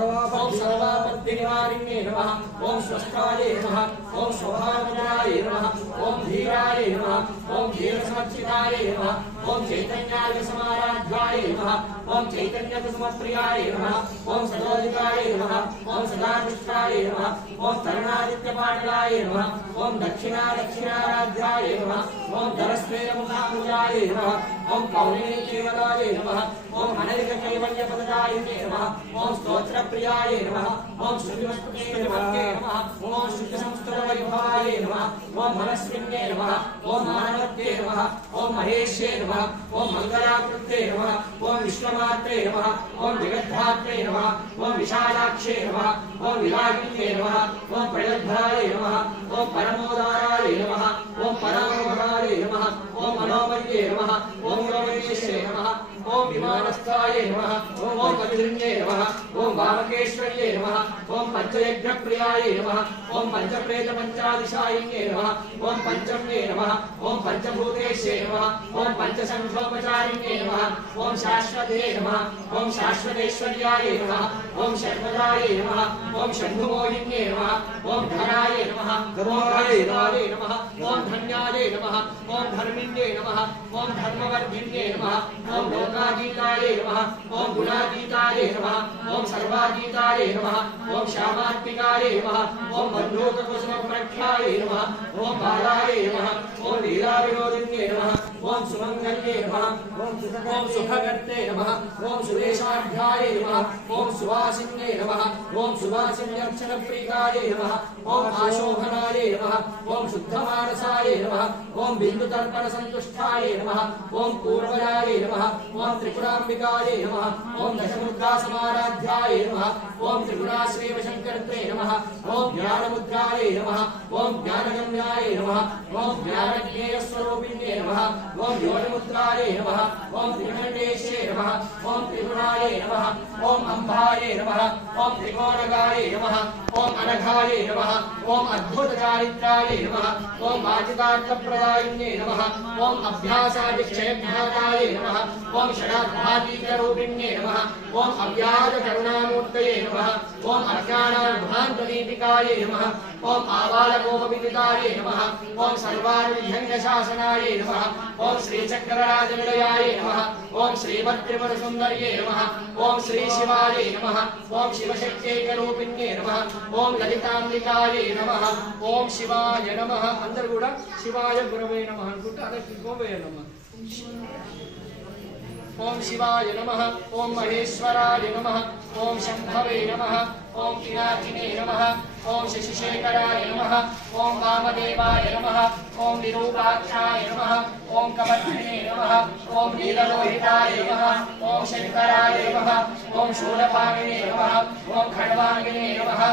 ओम सर्वापद्यनिवारिण्ये नमः ओम स्वस्थाय नमः ओम स्वभावमदनाय नमः ओम धीराय नमः ओम धीरसमर्चिताय नमः ओम चैतन्यार्घसमाराध्याय नमः ओम चैतन्यकुसुमप्रियाय नमः ओम सदोदिताय नमः ओम सदाधिष्ठाय नमः ओम तरुणादित्यपाटलाय नमः ओम दक्षिणाराध्याय नमः ओम धरस्मेरमुखानुजाय नमः ओम कौलिनी केवलाय नमः ओम अनधिक कैवल्य पददायिने नमः ओम स्तोत्र प्रियाय नमः ओम श्रुतिमस्पते नमः ओम शुद्ध संस्कृत वैभवाय नमः ओम मनस्विन्ये नमः ओम मानवत्ये नमः ओम महेश्ये नमः ओम मंगलाकृते नमः ओम विश्वमात्रे नमः ओम जगद्धात्रे नमः ओम विशालाक्षे नमः ओम विरागिन्ये नमः ओम प्रजद्भराय नमः ओम परमोदाराय नमः ओम परामोहराय नमः ओम मनोमये नमः ओम योगेश्वरे नमः ओम विमानस्थाय नमः ओम वज्रन्ये नमः ओम वामकेश्वर्ये नमः ओम पंचयज्ञप्रियाय नमः ओम पंचप्रेत पंचादिशायिन्ये नमः ओम पंचम्ये नमः ओम पंचभूतेश्ये नमः ओम पंचसंख्योपचारिण्ये नमः ओम शाश्वते नमः ओम शाश्वतेश्वर्याय नमः ओम शर्वदाय नमः ओम शम्भुमोहिन्ये नमः ओम धनाय नमः धर्माय नमः ओम धन्याय नमः ओम धर्मिण्ये नमः ओम धर्मवर्धिन्ये नमः ओम लोकातीताय नमः ओम गुणातीताय नमः ओम सर्वातीताय नमः ओम श्यामात्मिकाय नमः ओम बन्धूककुसुमप्रख्याय नमः ओम बालाय नमः ओम लीलाविनोदिन्ये नमः ओम सुमङ्गल्ये नमः ओम सुभगर्ते नमः ओम सुरेशाढ्याय नमः ओम सुवासिन्ये नमः ओम सुवासिन्यर्चनप्रीताय नमः ओम आशोभनाय नमः ओम शुद्धमानसाय नमः ओम बिन्दुतर्पणसन्तुष्टाय नमः ओम पूर्वजाय नमः ओम त्रिपुराम्बिकाय नमः ओम दशमुद्रासमाराध्याय नमः ओम त्रिपुराश्रीवशङ्कर्त्रे नमः ओम ज्ञानमुद्राय नमः ओम ज्ञानगम्याय नमः ओम ज्ञानज्ञेयस्वरूपिण्ये नमः ओम योनिमुद्राय नमः ओम त्रिकण्डेश्ये नमः ओम त्रिगुणाय नमः ओम अम्बाय नमः ओम त्रिकोणगाय नमः ओम अनघाय नमः ओम अद्भुतचारित्राय नमः ओम वाचिकार्थप्रदायिन्ये नमः ओम अभ्यासादिक्षयभ्याताय नमः ओम षडाध्यात्मिकरूपिण्ये नमः ओम अव्याजकरुणामूर्तये नमः ओम अज्ञानाध्वान्तदीपिकाय नमः ओम आबालकोपविदिताय नमः ओम सर्वानुविध्यङ्गशासनाय नमः ओम श्रीचक्रराजनिलयाय नमः ओम श्रीभद्रिपुरसुन्दर्ये नमः ओम श्रीशिवाय नमः ओम शिवशक्त्यैकरूपिण्ये नमः ओम ललिताम्बिकाय नमः ओम शिवाय नमः अंदर కూడా శివాయ గురవే నమః అనుకుంటే అదకి గోవే నమః ओम शिवाय नमः ओम महेश्वराय नमः ओम शंभवे नमः ओम पिनाकिने नमः ओम शशिशेखराय नमः ओम वामदेवाय नमः ओम विरूपाक्षाय नमः ओम कमर्दिने नमः ओम नीललोहिताय नमः ओम शंकराय नमः ओम शूलपाणिने नमः ओम खड्वांगिने नमः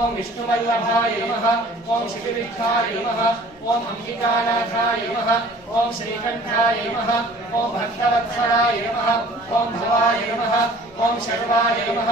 ओम विष्णुवल्लभाय नमः ओम शिवविख्याय नमः ओम अंबिकानाथाय नमः ओम श्रीकंठाय नमः ओम भक्तवत्सलाय नमः ओम भवाय नमः ओम शर्वाय नमः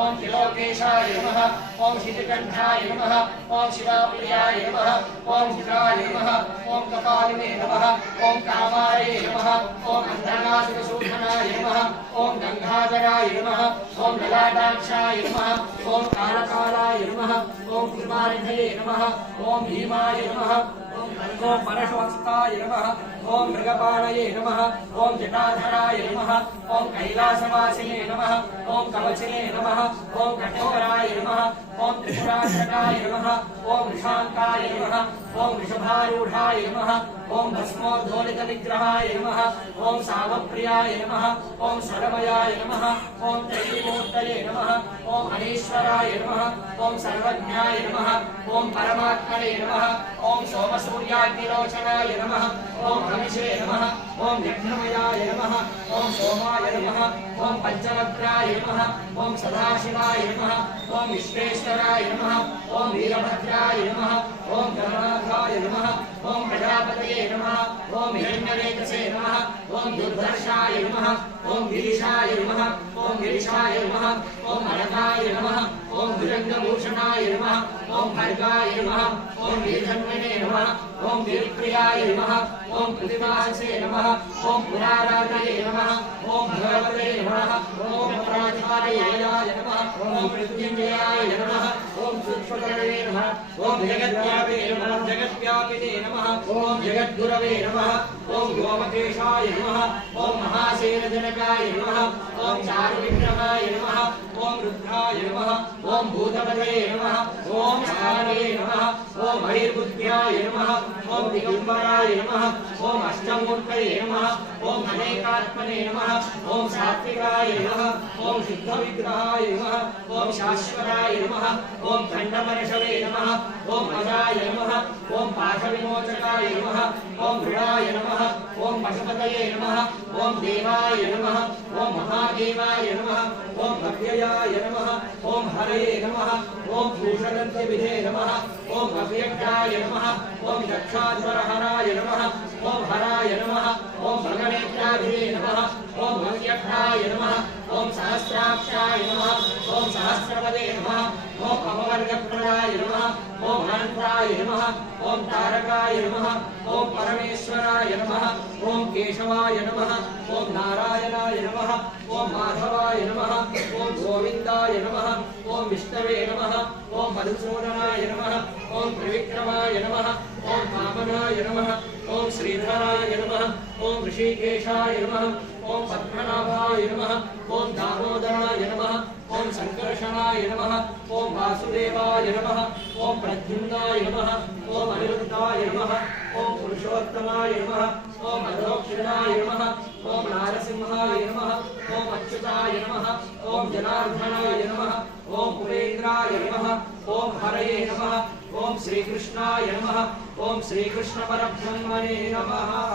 ओम त्रिलोकेशाय नमः ओम शिवकंठाय नमः ओम शिवाप्रियाय नमः ओम शिवाय नमः ओम कपालिने नमः ओम कामाय नमः ओम अंधनासुरसूदनाय नमः ओम गंगाधराय नमः ओम ललाटाक्षाय नमः ओम कालकालाय नमः ओम कृपानिधये नमः ओम भीमाय नमः ओम परशुहस्ताय नमः ओम मृगपाणये नमः ओम जटाधराय नमः ओम कैलासवासिने नमः ओम कवचिने नमः ओम कठोराय नमः ओम त्रिपुराशकाय नमः ओम ऋषांकाय नमः ओम वृषभारूढाय नमः ओम भस्मोद्धोलितविग्रहाय नमः ओम सावप्रियाय नमः ओम स्वरमयाय नमः ओम त्रयीमूर्तये नमः ओम अनीश्वराय नमः ओम सर्वज्ञाय नमः ओम परमात्मने नमः ओम सोमसूर्याग्निलोचनाय नमः ओम हविषे नमः ओम विघ्नमयाय नमः ओम सोमाय नमः ओम पंचवक्त्राय नमः ओम सदाशिवाय नमः ओम विश्वेश्वराय नमः ओम वीरभद्राय नमः ओम गणनाथाय नमः ओम प्रजापतये नमः ओम हिरण्यरेतसे नमः ओम दुर्धर्षाय नमः ओम गिरिशाय नमः ओम गिरिशाय नमः ओम अनघाय नमः ओम भुजंगभूषणाय नमः ओम भर्गाय नमः ओम वीरधन्वने नमः ओम वीरप्रियाय नमः ओम प्रतिमासे नमः ओम पुराराधये नमः ओम भगवते नमः ओम प्रातिपादये नमः ओम मृत्युंजयाय नमः ओम सूक्ष्मतरवे नमः ओम जगद्व्यापे नमः जगद्व्यापिने नमः ओम जगद्गुरवे नमः ओम व्योमकेशाय नमः ओम महासेनजनकाय नमः ओम चारुविक्रमाय नमः ओम रुद्राय नमः ओम भूतपतये नमः ओम स्थाने नमः ओम हरिर्बुद्ध्याय नमः ओम दिगंबराय नमः ओम अष्टमूर्तये नमः ओम अनेकात्मने नमः ओम सात्विकाय नमः ओम शुद्धविग्रहाय नमः ओम शाश्वताय नमः ओम खंडमर्षवे नमः ओम अजाय नमः ओम पाशविमोचकाय नमः ओम मृडाय नमः ओम पशुपतये नमः ओम देवाय नमः ओम महादेवाय नमः ओम अव्ययाय नमः ओम हरये नमः ओम भूषगन्त्यविधे नमः ओम अव्यक्ताय नमः ओम दक्षाध्वरहराय नमः ओम हराय नमः ओम भगनेत्राभिधे नमः ओम अव्यक्ताय नमः ओम सहस्राक्षाय नमः ओम सहस्रपदे नमः ओम अपवर्गप्रदाय नमः ओम अनन्ताय नमः ओम तारकाय नमः ओम परमेश्वराय नमः ओम केशवाय नमः ओम नारायणाय नमः ओम माधवाय नमः ओम गोविन्दाय नमः ओम विष्णवे नमः ओम मधुसूदनाय नमः ओम त्रिविक्रमाय नमः ओम वामनाय नमः ओम श्रीधराय नमः ओम ऋषिकेशाय नमः ओम पद्मनाभाय नमः ओम दामोदराय नमः ओम संकर्षणाय नमः ओम वासुदेवाय नमः ओम प्रद्युम्नाय नमः ओम अनिरुद्धाय नमः ओम पुरुषोत्तमाय नमः ओम अधोक्षणाय नमः ओम नारसिंहाय नमः ओम अच्युताय नमः ओम जनार्दनाय नमः ओम उपेन्द्राय नमः ओम हरये नमः ओम श्रीकृष्णाय नमः ओम श्रीकृष्ण परब्रह्मणे नमः।